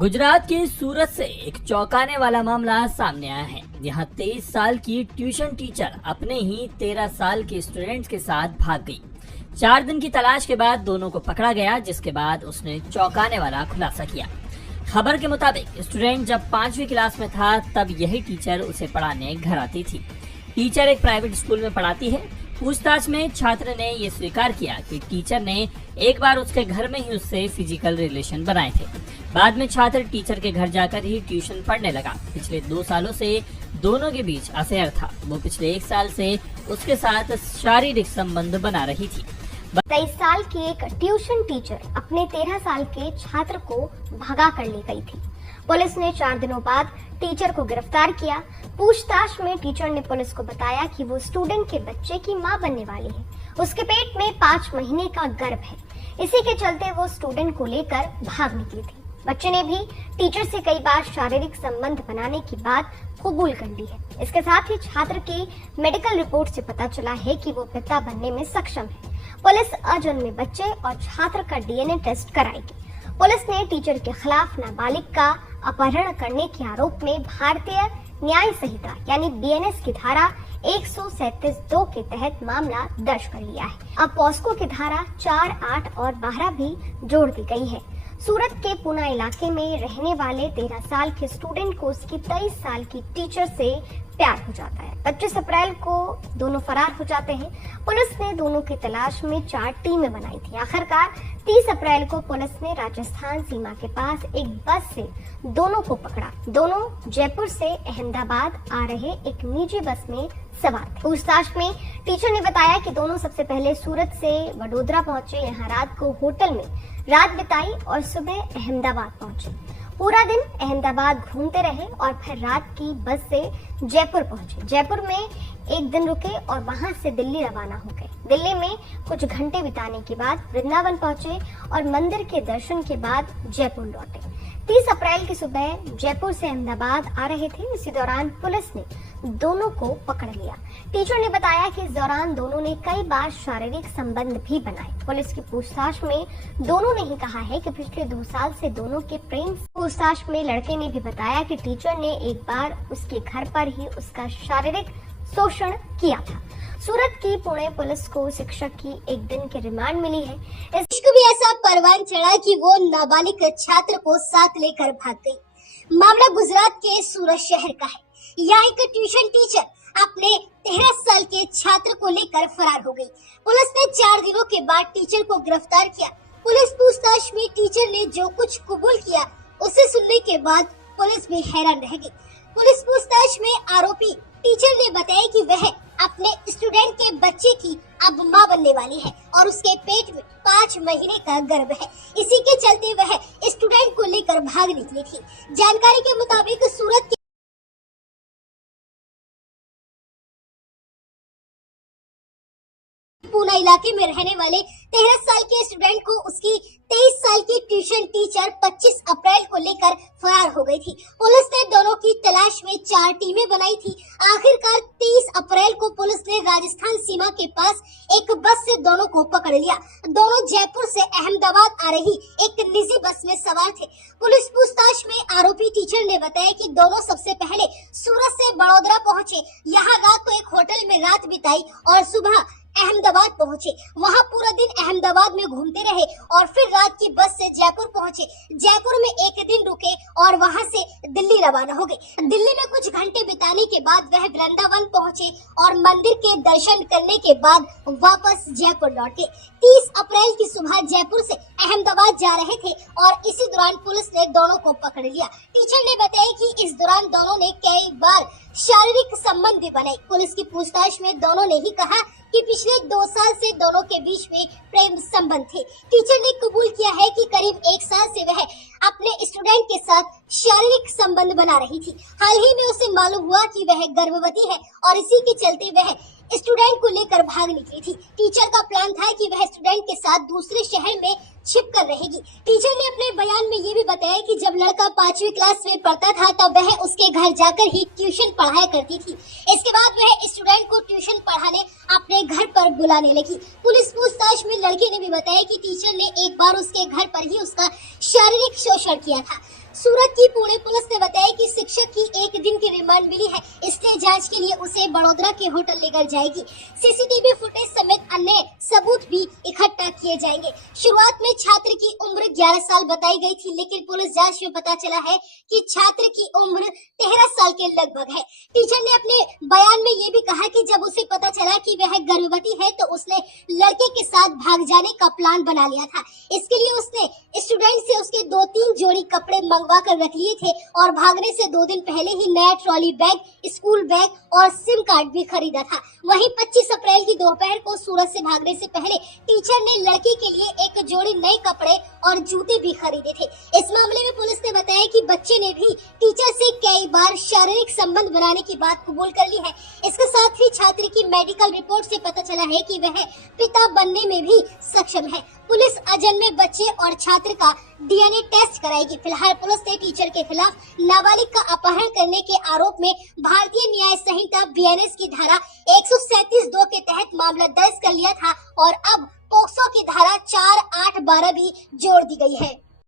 गुजरात के सूरत से एक चौंकाने वाला मामला सामने आया है। यहाँ 23 साल की ट्यूशन टीचर अपने ही 13 साल के स्टूडेंट्स के साथ भाग गई। 4 दिन की तलाश के बाद दोनों को पकड़ा गया, जिसके बाद उसने चौंकाने वाला खुलासा किया। खबर के मुताबिक स्टूडेंट जब 5वीं क्लास में था तब यही टीचर उसे पढ़ाने घर आती थी। टीचर एक प्राइवेट स्कूल में पढ़ाती है। पूछताछ में छात्र ने ये स्वीकार किया कि टीचर ने एक बार उसके घर में ही उससे फिजिकल रिलेशन बनाए थे। बाद में छात्र टीचर के घर जाकर ही ट्यूशन पढ़ने लगा। पिछले 2 सालों से दोनों के बीच अफेयर था। वो पिछले 1 साल से उसके साथ शारीरिक संबंध बना रही थी। 23 साल की एक ट्यूशन टीचर अपने 13 साल के छात्र को भगा कर ले गई थी। पुलिस ने 4 दिनों बाद टीचर को गिरफ्तार किया। पूछताछ में टीचर ने पुलिस को बताया कि वो स्टूडेंट के बच्चे की मां बनने वाली है। उसके पेट में 5 महीने का गर्भ है। इसी के चलते वो स्टूडेंट को लेकर भाग निकली थी। बच्चे ने भी टीचर से कई बार शारीरिक संबंध बनाने की बात कबूल कर ली है। इसके साथ ही छात्र की मेडिकल रिपोर्ट से पता चला है कि वो पिता बनने में सक्षम है। पुलिस अजन्मे बच्चे और छात्र का डीएनए टेस्ट कराएगी। पुलिस ने टीचर के खिलाफ नाबालिग का अपहरण करने के आरोप में भारतीय न्याय संहिता यानी बीएनएस की धारा 137(2) के तहत मामला दर्ज कर लिया है। अब पॉस्को की धारा 4, 8 और 12 भी जोड़ दी गई है। सूरत के पूना इलाके में रहने वाले 13 साल के स्टूडेंट को उसकी 23 साल की टीचर से प्यार हो जाता है। 25 अप्रैल को दोनों फरार हो जाते हैं। पुलिस ने दोनों की तलाश में 4 टीमें बनाई थी। आखिरकार 30 अप्रैल को पुलिस ने राजस्थान सीमा के पास एक बस से दोनों को पकड़ा। दोनों जयपुर से अहमदाबाद आ रहे एक निजी बस में सवार थे। पूछताछ में टीचर ने बताया कि दोनों सबसे पहले सूरत से वडोदरा पहुंचे। यहाँ रात को होटल में रात बिताई और सुबह अहमदाबाद पहुंचे। पूरा दिन अहमदाबाद घूमते रहे और फिर रात की बस से जयपुर पहुंचे। जयपुर में एक दिन रुके और वहां से दिल्ली रवाना हो गए। दिल्ली में कुछ घंटे बिताने के बाद वृंदावन पहुंचे और मंदिर के दर्शन के बाद जयपुर लौटे। 30 अप्रैल की सुबह जयपुर से अहमदाबाद आ रहे थे। इसी दौरान पुलिस ने दोनों को पकड़ लिया। टीचर ने बताया कि इस दौरान दोनों ने कई बार शारीरिक संबंध भी बनाए। पुलिस की पूछताछ में दोनों ने ही कहा है कि पिछले 2 साल से दोनों के प्रेम। पूछताछ में लड़के ने भी बताया कि टीचर ने एक बार उसके घर पर ही उसका शारीरिक शोषण किया था। सूरत की पुणे पुलिस को शिक्षक की 1 दिन की रिमांड मिली है। इसको भी ऐसा परवान चढ़ा कि वो नाबालिग छात्र को साथ लेकर भाग गई। मामला गुजरात के सूरत शहर का है। यहाँ एक ट्यूशन टीचर अपने 13 साल के छात्र को लेकर फरार हो गई। पुलिस ने 4 दिनों के बाद टीचर को गिरफ्तार किया। पुलिस पूछताछ में टीचर ने जो कुछ कबूल किया उसे सुनने के बाद पुलिस भी हैरान रह गई। पुलिस पूछताछ में आरोपी टीचर ने बताया कि वह अपने स्टूडेंट के बच्चे की अब मां बनने वाली है और उसके पेट में 5 महीने का गर्भ है। इसी के चलते वह स्टूडेंट को लेकर भाग निकली थी। जानकारी के मुताबिक सूरत के पूना इलाके में रहने वाले 13 साल के स्टूडेंट को उसकी 23 साल की ट्यूशन टीचर 25 अप्रैल को लेकर फरार हो गई थी। पुलिस ने दोनों की तलाश में 4 टीमें बनाई थी। आखिरकार 30 अप्रैल को पुलिस ने राजस्थान सीमा के पास एक बस से दोनों को पकड़ लिया। दोनों जयपुर से अहमदाबाद आ रही एक निजी बस में सवार थे। पुलिस पूछताछ में आरोपी टीचर ने बताया कि दोनों सबसे पहले सूरत से वडोदरा पहुंचे। यहाँ रात को एक होटल में रात बिताई और सुबह अहमदाबाद पहुंचे। वहां पूरा दिन अहमदाबाद में घूमते रहे और फिर रात की बस से जयपुर पहुंचे। जयपुर में एक दिन रुके और वहां से दिल्ली रवाना हो गए। दिल्ली में कुछ घंटे बिताने के बाद वह वृंदावन पहुंचे और मंदिर के दर्शन करने के बाद वापस जयपुर लौटे। 30 अप्रैल की सुबह जयपुर से अहमदाबाद जा रहे थे और इसी दौरान पुलिस ने दोनों को पकड़ लिया। टीचर ने बताया कि इस दौरान दोनों ने कई बार शारीरिक संबंध भी बनाए। पुलिस की पूछताछ में दोनों ने ही कहा कि पिछले 2 साल से दोनों के बीच में प्रेम संबंध थे। टीचर ने कबूल किया है कि करीब 1 साल से वह अपने स्टूडेंट के साथ शारीरिक संबंध बना रही थी। हाल ही में उसे मालूम हुआ कि वह गर्भवती है और इसी के चलते वह स्टूडेंट को लेकर भाग निकली थी। टीचर का प्लान था कि वह स्टूडेंट के साथ दूसरे शहर में छिप कर रहेगी। टीचर ने अपने बयान में ये भी बताया कि जब लड़का 5वीं क्लास में पढ़ता था तब वह उसके घर जाकर ही ट्यूशन पढ़ाया करती थी। इसके बाद वह स्टूडेंट को ट्यूशन पढ़ाने अपने घर पर बुलाने लगी। पुलिस पूछताछ में लड़के ने भी बताया कि टीचर ने एक बार उसके घर पर ही उसका शारीरिक शोषण किया था। सूरत की पुणे पुलिस ने बताया कि शिक्षक की 1 दिन की रिमांड मिली है, इसलिए जांच के लिए उसे बड़ोदरा के होटल लेकर जाएगी। सीसीटीवी फुटेज समेत अन्य सबूत भी इकट्ठा किए जाएंगे। शुरुआत में छात्र की उम्र 11 साल बताई गई थी, लेकिन पुलिस जांच में पता चला है कि छात्र की उम्र 13 साल के लगभग है। टीचर ने अपने बयान में ये भी कहा कि जब उसे पता चला कि वह गर्भवती है तो उसने लड़के के साथ भाग जाने का प्लान बना लिया था। इसके लिए उसने स्टूडेंट से उसके 2-3 जोड़ी कपड़े मंगवा कर रख लिए थे और भागने से 2 दिन पहले ही नया ट्रॉली बैग, स्कूल बैग और सिम कार्ड भी खरीदा था। वहीं 25 अप्रैल की दोपहर को सूरत से भागने से पहले टीचर ने लड़की के लिए 1 जोड़ी नए कपड़े और जूते भी खरीदे थे। इस मामले में पुलिस ने बताया कि बच्चे ने भी टीचर से कई बार शारीरिक संबंध बनाने की बात कबूल कर ली है। इसके साथ ही छात्र की मेडिकल रिपोर्ट से पता चला है कि वह पिता बनने में भी सक्षम है। पुलिस अजन्मे बच्चे और छात्र का डीएनए टेस्ट कराएगी। फिलहाल पुलिस ने टीचर के खिलाफ नाबालिग का अपहरण करने के आरोप में भारतीय न्याय संहिता बीएनएस की धारा 137(2) के तहत मामला दर्ज कर लिया था और अब पोक्सो की धारा 4, 8, 12 भी जोड़ दी गई है।